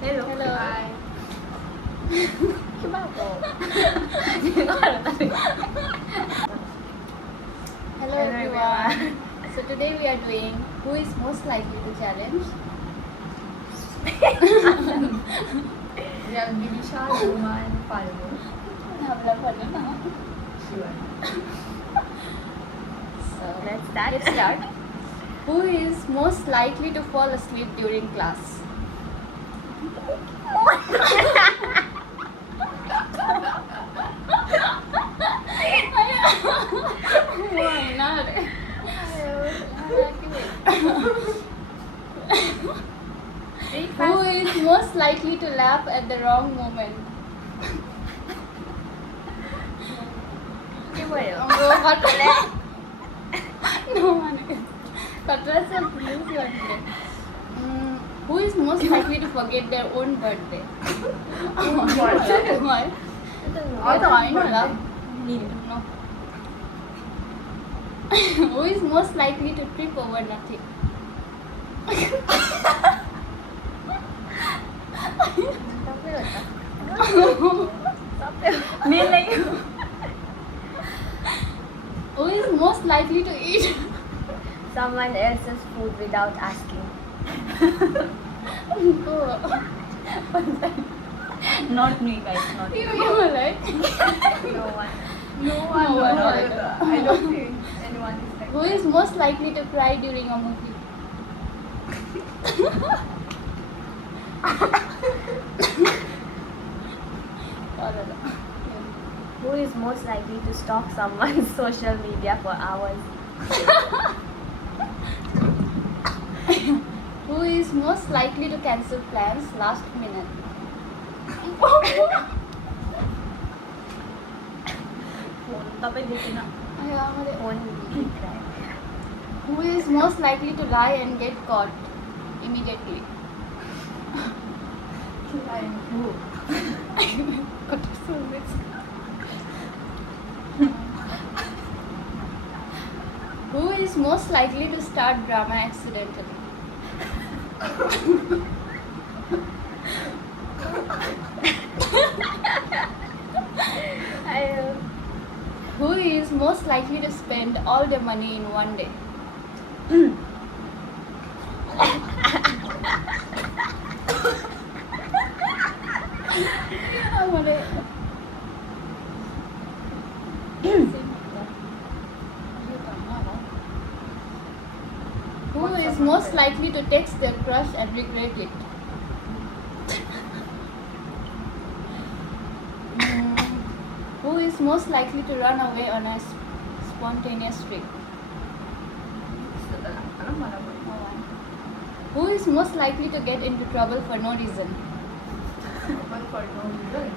Hello. Hello. Hi. Hello everyone. So today we are doing who is most likely to challenge. Yeah, Girisha, Roman, Falgu. Shiva. So let's start. Who is most likely to fall asleep during class? Why not? Who is most likely to laugh at the wrong moment? No one is. Who is most likely to forget their own birthday? Why? I know. No. Who is most likely to trip over nothing? Who is most likely to eat? Someone else's food without asking. Not me, guys. Not me. You were like. No one. No one. No one. I don't think anyone is like Who is most likely to cry during a movie? Who is most likely to stalk someone's social media for hours? Who is most likely to cancel plans last minute? Phone cry. Who is most likely to lie and get caught immediately? Who is most likely to start drama accidentally? Who is most likely to spend all their money in one day? Who is most likely to text their crush and regret it? Who is most likely to run away on a spontaneous trip? Who is most likely to get into trouble for no reason? for no reason.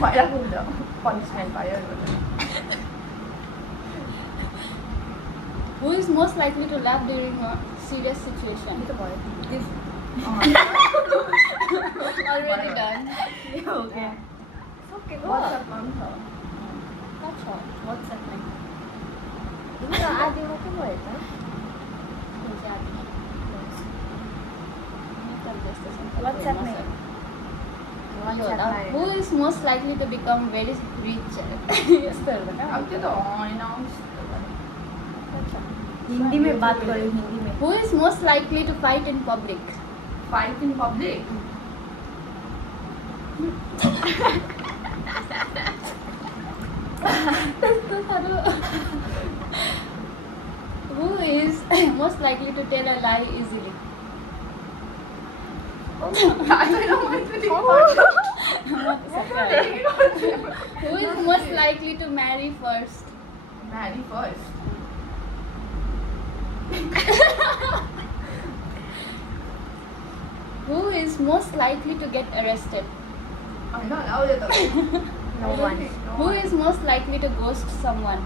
Wala ko daw. Punishment pa yun. Who is most likely to laugh during a serious situation? This. Already done. Okay. Okay, What's up, ma'am? That's all. What's that name? आधी होते बोलता What's that name? Who is most likely to become very rich? अब तो announced. Hindi में बात करो हिंदी में. Who is most likely to fight in public? Fight in public. Who is most likely to tell a lie easily? I don't want to do Who is most likely to marry first? Marry first. Who is most likely to get arrested? I'm not allowed to. No one. Who is most likely to ghost someone?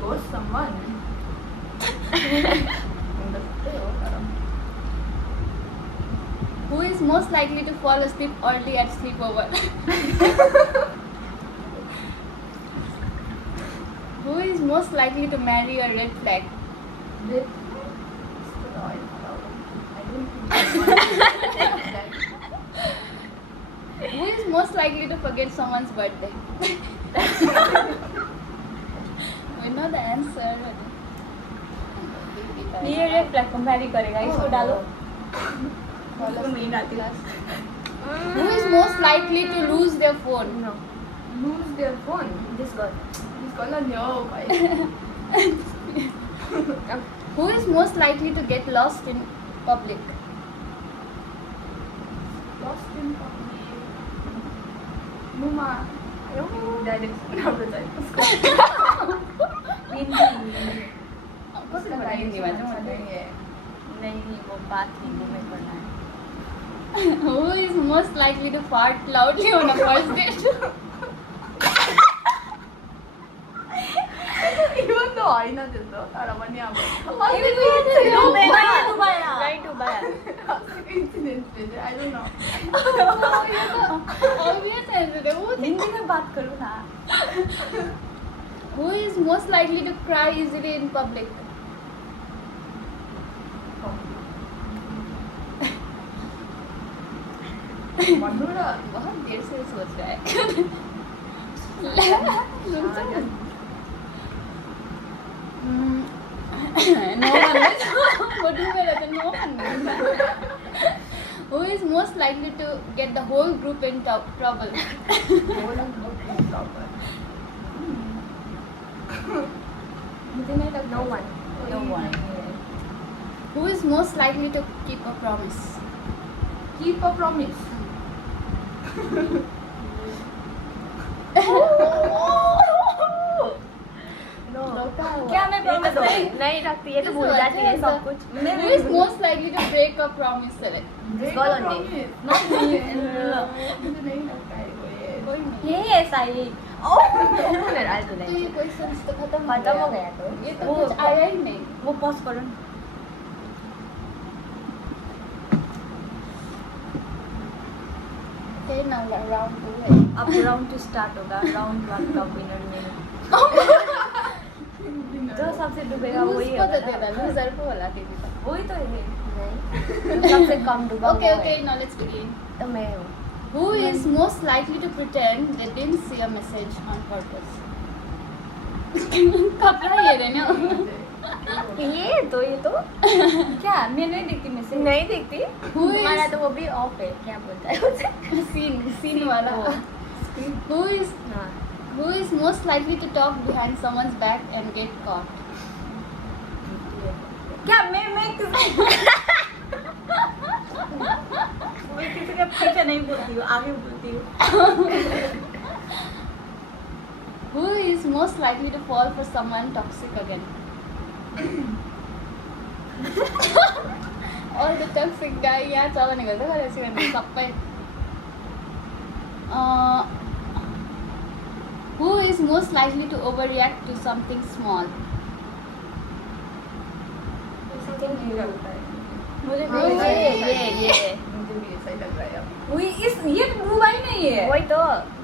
Ghost someone. Who is most likely to fall asleep early at sleepover? Who is most likely to marry a red flag? Red. I don't think most likely to forget someone's birthday? We know the answer. ये red flag को Mary करेगा इसको डालो Follow मेरी नाती class. Who is most likely to lose their phone? No. Lose their phone. This girl. He's gonna know. Who is most likely to get lost in public? Lost in public. Numa. I don't know. Direction of the type. कसरी हिन्दी भन्छ मलाई नहीं वो बात हिंदी में करना है Who is most likely to fart loudly on a first date? Even though I know this though, तर पनि अब Right to buy. incidents I don't know. Obvious answer. Hindi में बात करो ना Who is most likely to cry easily in public? भन्नु र बहुत देर से सोच रहा है No one is. What do you mean? No one is. Who is most likely to get the whole group in trouble? No one. No one Who is most likely to keep a promise? Keep a promise. No. क्या मैं promise नहीं नहीं रखती है तो भूल जाती है सब कुछ. Who is most likely to break a promise? Break Call a on me. promise. not me मुझे नहीं लगता है कोई है. कोई नहीं. ये है साई Oh, फिर आज तो तो ये नहीं. क्वेश्चंस तो खत्म खत्म हो गया तो. ये तो कुछ आया ही नहीं. वो पॉज करो ना Okay, now round 2 है. अब राउंड 2 स्टार्ट होगा राउंड 1 का विनर नहीं जो सबसे डूबेगा Lose वही को तो होगा दे ना. दा, loser को बोला थी. वही तो है नहीं. सबसे कम डूबा Okay, वो okay, है. now let's begin. तो मैं हूँ. Who is most likely to pretend they didn't see a message on purpose? कपड़ा ये रहे ना. ये तो क्या मैं नहीं देखती मैसेज नहीं दिखती. Who हमारा is तो वो भी ऑफ है. क्या बोलता है उसे? scene वाला. Who is हाँ. Who is most likely to talk behind someone's back and get caught? क्या मैं किसी मैं किसी के पीछे नहीं बोलती हूँ आगे बोलती हूँ Who is most likely to fall for someone toxic again? All the toxic guy यहाँ चलन गर्दै गरेको छु भने सबै. Who is most likely to overreact to something small? नहीं लगता है. मुझे हाँ, ये मुझे भी ऐसा ही लग रहा है अब. ये डूबा ही नहीं है वही तो.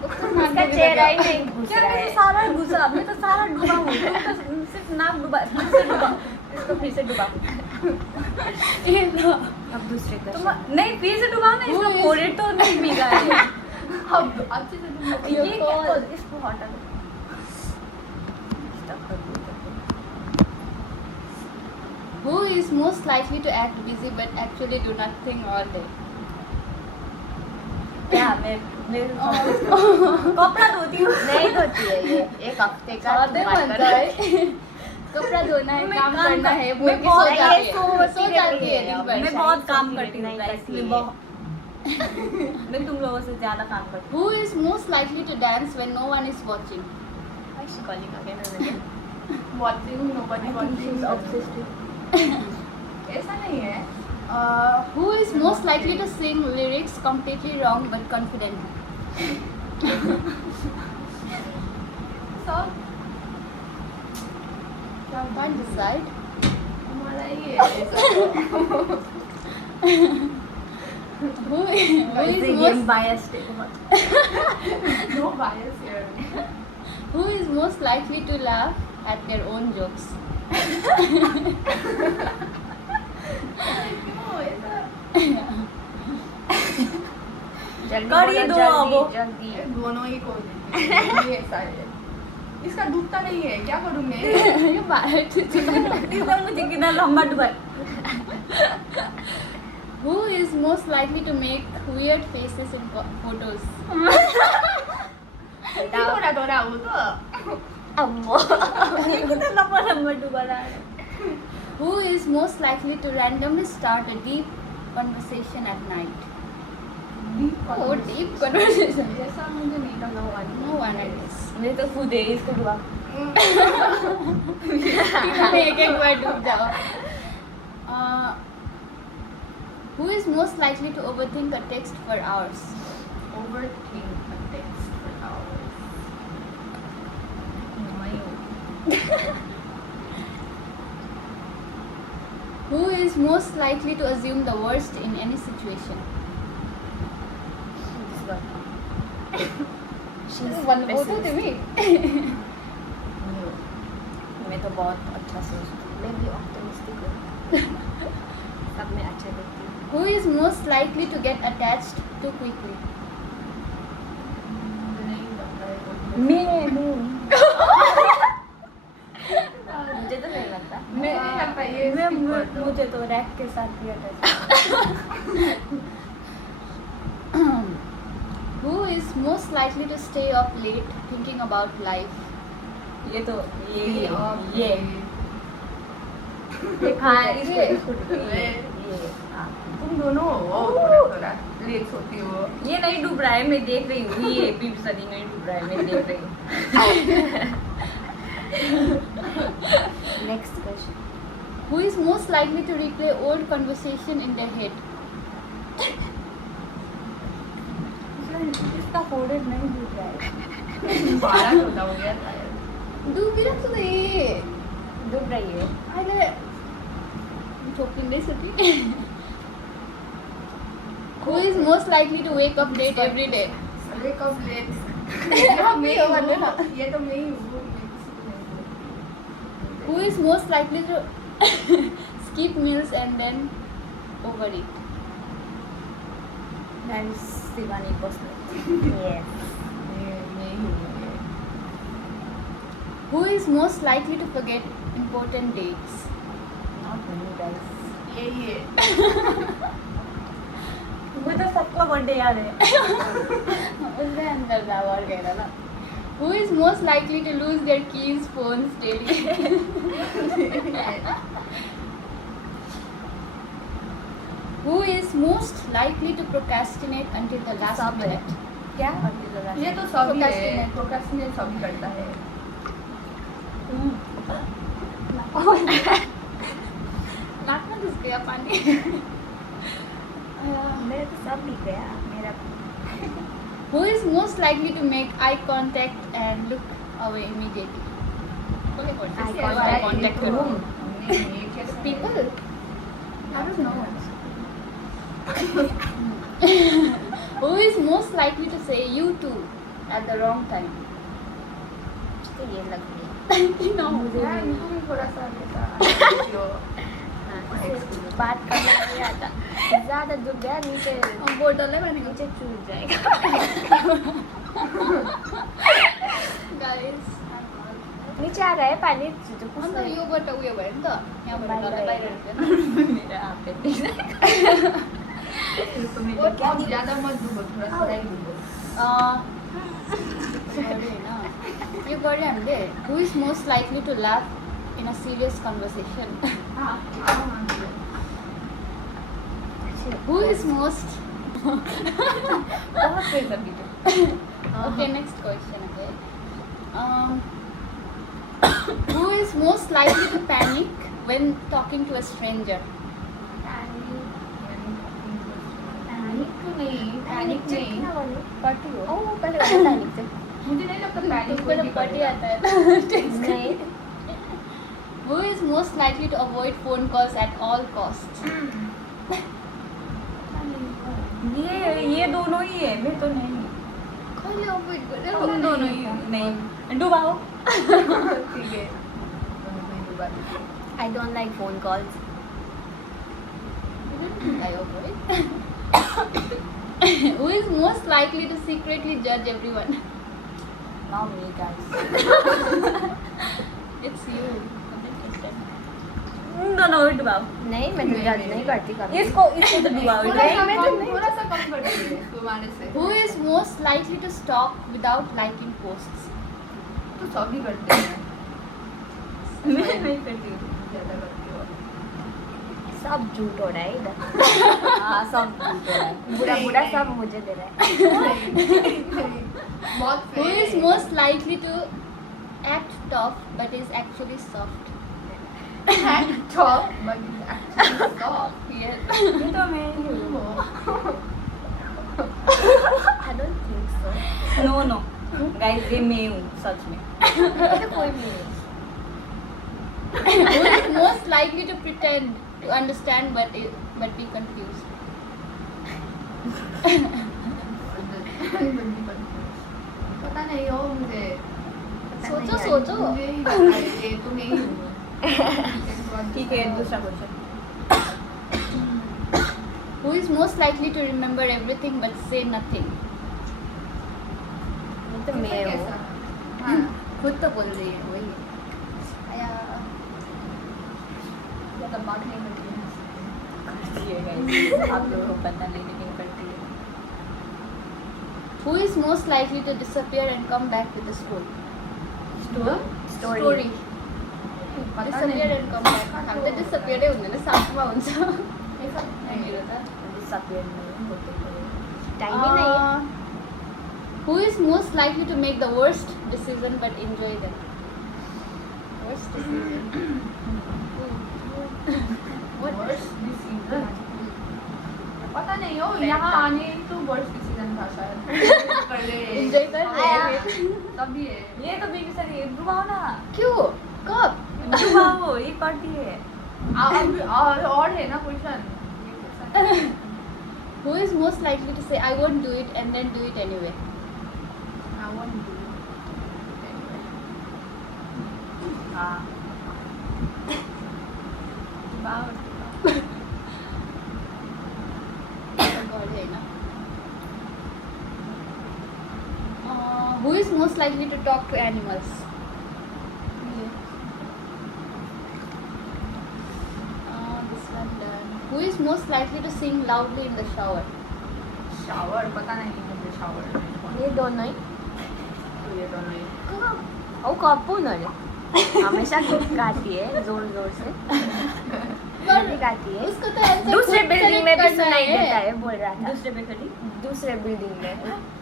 उसका चेहरा ही नहीं घुस क्या रहा मैं है. तो सारा घुसा मैं तो सारा डूबा हूँ तुम तो सिर्फ नाक डूबा फिर से डूबा इसको फिर से डूबा ये लो. अब दूसरे तुम क्वेश्चन. नहीं फिर से डूबा ना इसका Who is- फोड़े तो नहीं भीगा है अब अच्छे से तुम लोग ये क्या इसको हटा दो Who is most likely to act busy but actually do nothing all day? क्या मैं कपड़ा धोती हूँ नहीं धोती है ये. एक हफ्ते का आधे बात बनता करो. है. कपड़ा धोना है, मैं काम काम करना कर- है, मैं बोल के सो बहुत- जाती है. ये सो सोती जाती है रहती दिन है. भर. मैं बहुत काम सोती करती हूँ नहीं guys, करती मैं है. बहुत मैं तुम लोगों से ज्यादा काम करती Who is most likely to dance when no one is watching? Why is she calling again and again? watching nobody watching. ऐसा नहीं है. Who is most likely to sing lyrics completely wrong but confidently? सब Can't decide. हमारा ही है ऐसा. Who is game most biased No bias here. Who is most likely to laugh at their own jokes? क्यों ऐसा? जल्दी कर ही बोलो, दो अब। जल्दी ये दोनों ही को देती है, ये ऐसा है। इसका डूबता नहीं है, क्या करूँ मैं? ये बाहर इसका मुझे कितना लंबा डुबा। Who is most likely to make weird faces in photos? थोड़ा थोड़ा वो तो अम्मो ये कितना लंबा लंबा डुबा रहा है। Who is most likely to randomly start a deep conversation at night? Oh, deep conversation. जैसा मुझे नहीं लगा हुआ No one, I guess. मैं तो खुद है इसको डुबा। एक एक बार डूब जाओ. Who is most likely to overthink a text for hours? overthink a text for hours. Who is most likely to assume the worst in any situation? One photo to me. मैं तो बहुत अच्छा सोचती हूँ। मैं भी ऑप्टिमिस्टिक हूँ सब में अच्छा देखती हूँ Who is most likely to get attached too quickly? मैं मुझे तो नहीं लगता मैं मुझे लगता है ये मैं skip कर दो। मुझे तो रैक के साथ भी attach. Who is most likely to stay up late thinking about life? ये तो ये हाँ ये। हाँ तुम दोनों हो थोड़ा थोड़ा लेट होती हो। ये नहीं डूब रहा है, मैं देख रही हूँ। ये पीप सदी नहीं डूब रहा है, मैं देख रही हूँ। Next question Who is most likely to replay old conversation in their head? इसका फोrehead नहीं डूब रहा है। बारह छोटा हो गया था यार। Do bilang to the डूब रही है ada talking this Who is most likely to wake up late every day? अरे कब लेट? हाँ, मैं हूँ, मैं हूँ। ये तो मैं ही हूँ। Who is most likely to skip meals and then overeat? That is Shivani personally. Yes मैं ही हूँ ये। Who is most likely to forget important dates? Not me guys ये मुझे तो सबका बर्थडे याद है। उसके अंदर था और कह रहा ना. Who is most likely to lose their keys, phones daily? Who is most likely to procrastinate until the last सब है। minute? क्या ये तो सभी है। Procrastinate. प्रोक्रेस्टिनेट सभी करता है। नाक में घुस गया पानी. मेरा तो सब दिख गया मेरा Who is most likely to make eye contact and look away immediately? Eye Eye contact contact. करो. हमने ये कैसे People. I don't know. Who is most likely to say you too at the wrong time? तो ये लग रही है No. यार इनको भी थोड़ा सा ऐसा जो बात करना नहीं आता ज़्यादा डूब गया नीचे बोतल है मैंने नीचे चूक जाएगा Guys. नीचे आ रहा है पानी जो कुछ अन्त नहीं योबाट उयो भयो नि त यहाँबाट बाहिर डल्लै बाहिर आयो। हुन्थ्यो नि. मेरा आप पे बहुत ज़्यादा मत डुबो थोड़ा सा ही डुबो गऱ्यो होइन यो गऱ्यो हामीले. Who is most likely to laugh in a serious conversation? हाँ Who is most बहुत तेज अभी तो। Okay, next question. Okay. Who is most likely to panic when talking to a stranger? Panic नहीं Party हो. ओ पहले वाला पैनिक से मुझे नहीं लगता पैनिक तुमको जब party आता है ना. नहीं Who is most likely to avoid phone calls at all costs? ये दोनों ही है, मैं तो नहीं। कहिले avoid गरेर तुम दोनों ही हो। नहीं डुबाओ। ठीक है I don't like phone calls I avoid. Who is is most likely to secretly judge everyone? Not me, guys. It's you. 100%. दोनों ही डुबाओ. नहीं मैं जज नहीं करती कभी. इसको तो डुबाओ. थोड़ा सा कम कर दीजिए तुम्हारे से. Who is most likely to stalk without liking posts? तो सभी करते हैं. मैं नहीं करती हूँ. ज्यादा करती हो. सब झूठ हो रहा है इधर. हाँ सब झूठ है. बुरा बुरा सब मुझे दे रहा है. बहुत Who is most likely to act tough but is actually soft? top but it's actually soft. Yes. ये तो मैं ही हूँ. I don't think so. No. Guys ये मैं हूँ सच में. ये तो कोई भी नहीं. Who is most likely to pretend to understand but be confused? पता नहीं हो मुझे. सोचो. मुझे ही पता है ये तो मैं ही हूँ. ठीक है दूसरा question. Who is most likely to remember everything but say nothing? ये तो मैं हूँ. हाँ. खुद तो बोल रही है वही है. ज्यादा बात नहीं करती है. करती है guys. आप लोगों को पता नहीं लेकिन करती है. Who is most likely to disappear and come back with a story? Story. Disappear and come back. हम तो disappear ही होंगे ना सातवां उनसा. नहीं होता. Disappear नहीं होते. टाइम ही नहीं है. Who is most likely to make the worst decision but enjoy them? Worst decision. What? Worst decision. पता नहीं हो यहाँ आने तो वर्स्ट डिसीजन था शायद. कर ले. Enjoy कर रहे हैं. तभी है. ये तो बिग सर ये डुबाओ ना. क्यों? कब? डुबाओ ये करती है. और है ना question. Who is most likely to say I won't do it and then do it anyway? I won't do it. हाँ. डुबाओ. God है ना. Who is most likely to talk to animals? This one done. Who is most likely to sing loudly in the shower? Shower पता नहीं मुझे shower. ये दोनों ही. ये दोनों ही. वो कपून है. हमेशा गीत गाती है जोर जोर से. जल्दी गाती है. उसको तो answer दूसरे खुद बिल्डिंग में भी select सुनाई करना देता है बोल रहा था. दूसरे पे खड़ी. दूसरे बिल्डिंग में.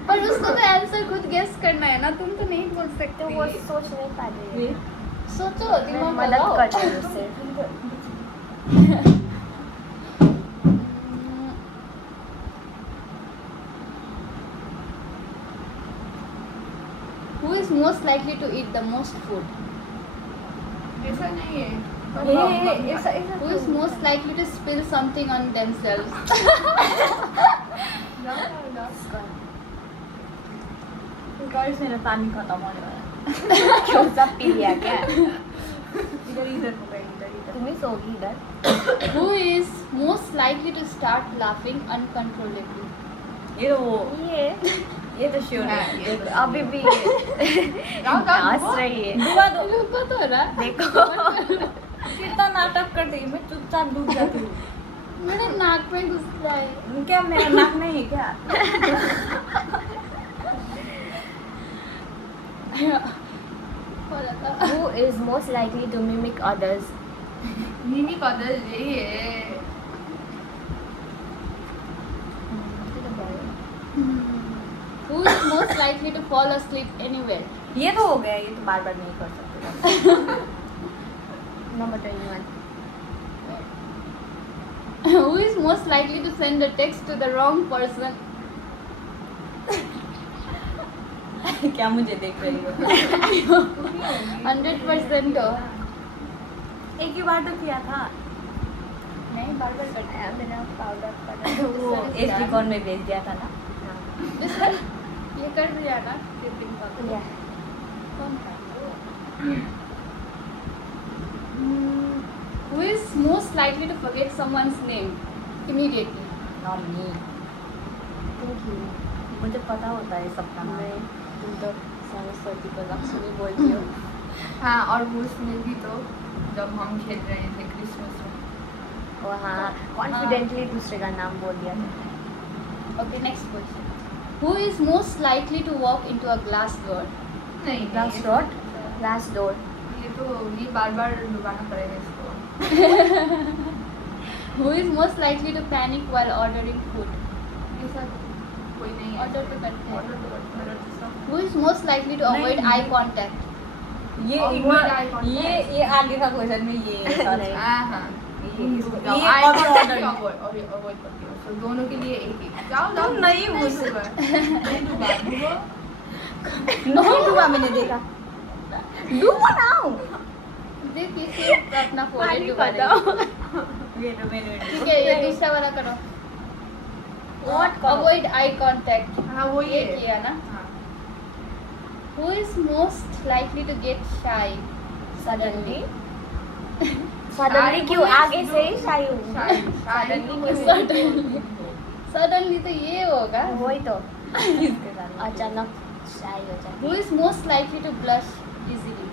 पर उसको तो आंसर खुद गेस करना है ना. तुम तो नहीं बोल तो सकते. वो सोच नहीं पा रही है. सोचो मैं दिमाग मदद लगाओ. कर रही हूँ उससे. Who is most likely to eat the most food? ऐसा नहीं है. ऐसा Who is most likely to spill something on themselves? Guys मेरा पानी खत्म होने वाला है. क्यों सब पी लिया क्या? इधर पकड़ इधर. तुम ही सोगी इधर. Who is most likely to start laughing uncontrollably? ये तो वो ये तो श्योर हाँ, है. ये तो अभी भी हंस रही है. डुबा दो. रुको तो रहा. देखो कितना नाटक करती है. मैं चुपचाप डूब जाती हूँ. मेरे नाक में घुस रहा है. क्या मेरा नाक नहीं है क्या? बोला था. Who is most likely to mimic others? नीनी कदर यही है. Who is most likely to fall asleep anywhere? ये तो हो गया. ये तो बार बार नहीं कर सकते. Number 21. Who is most likely to send a text to the wrong person? क्या मुझे देख रही हो? 100% हो. एक ही बार तो किया था. नहीं बार बार करते हैं. मेरा पाउडर वो एसडी कॉन में भेज दिया था ना. ये कर दिया ना टिफिन का. Yeah. कौन था? Who is most likely to forget someone's name immediately? Not me. Thank you. मुझे पता होता है सबका नाम। नहीं, तुम तो सरस्वती को लक्ष्मी बोलती हो. हाँ, और वो उसमें भी तो जब हम खेल रहे थे क्रिसमस में। और हाँ, कॉन्फिडेंटली दूसरे का नाम बोल दिया था. Okay, next question. Who is most likely to walk into a glass door? नहीं, Glass ये door? तो- Glass door. ये बार बार डुबाना पड़ेगा इसको। Who is most likely to panic while ordering food? ये सब कोई नहीं है। Order तो करते हैं. Order तो सब। Who is most likely to avoid नहीं. eye contact? ये Avoid ignore- eye contact. ये आगे का क्वेश्चन में ये नहीं. हाँ हाँ। ये eye order contact order. avoid करती हो। So दोनों के लिए एक एक। जाओ जाओ। तुम नहीं मुझसे- डूबा। नहीं डूबा। डूबो। नहीं डूबा मैंने देखा. डूबो ना. देख किसी अपना forehead डुबा रही है. Wait wait. ठीक है, ये दूसरा वाला करो. What करो? Avoid eye contact. हाँ वो ये ये। किया ना. हाँ। Who is most likely to get shy Suddenly. Suddenly क्यों आगे से ही शाही हूँ. Suddenly. Suddenly तो ये होगा. वही तो. किसके साथ? अचानक शाही हो जाती. Who is most likely to blush easily?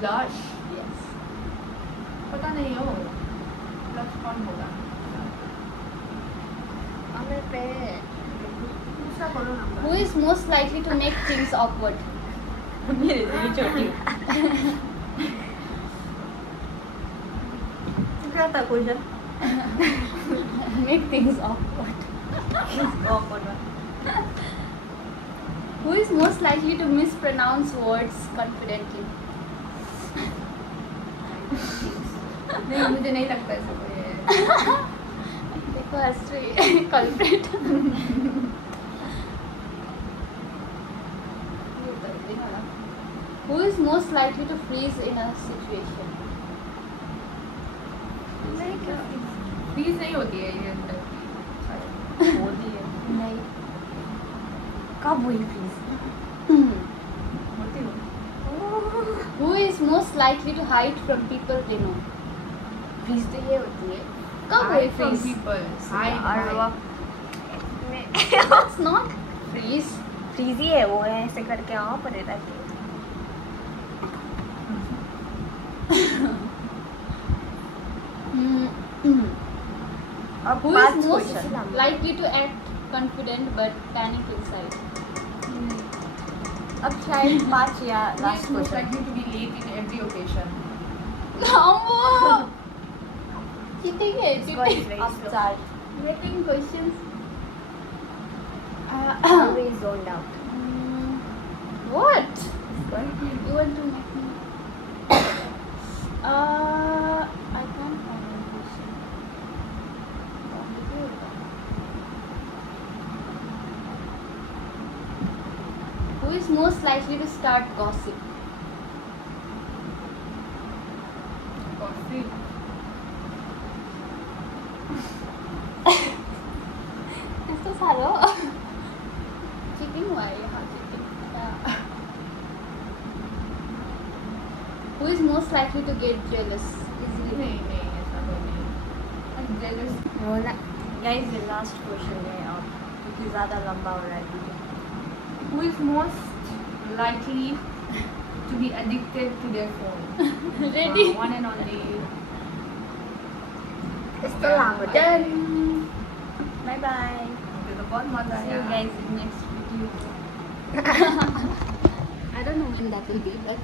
Blush? Yes. पता नहीं हो। Blush कौन होगा? हमें पे दूसरा करो ना। Who is most likely to make things awkward? मेरे से भी छोटी. क्या था question? Make things awkward. Who is most likely to mispronounce words confidently? नहीं मुझे नहीं लगता ऐसा कोई है। देखो हंसी culprit. Who is most likely to freeze in a situation? Freeze नहीं होती है ये होती है. नहीं. कब हुई प्लीज? होती हो। Who is most likely to hide from people they know? Please तो ये होती है. कब हुई Hide from freeze? people. Hide, और hide. वो That's not freeze. फ्रीज ही है वो, ऐसे करके वहाँ पर रहती है. अब Who पांच is most question. likely to act confident but panic inside? अब शायद 5 या Who last is most question. likely to be late in every occasion? Cheating है, It's cheating. अब 4. Making questions. always zoned out. What? You want to make me? I can't find a question. Who is most likely to start gossip? Coffee. ऐसा सारा cheating हुआ है यहाँ cheating. Who is most likely to get jealous easily? नहीं नहीं ऐसा कोई नहीं. I'm jealous. वो ना गाइस ये लास्ट क्वेश्चन है अब क्योंकि ज़्यादा लंबा हो रहा है video. Who is most likely to be addicted to their phone? Ready? One and only. इसको लांगो Done. Bye bye. मुझे तो बहुत मजा See you आया. guys in next video. I don't know when that will be, but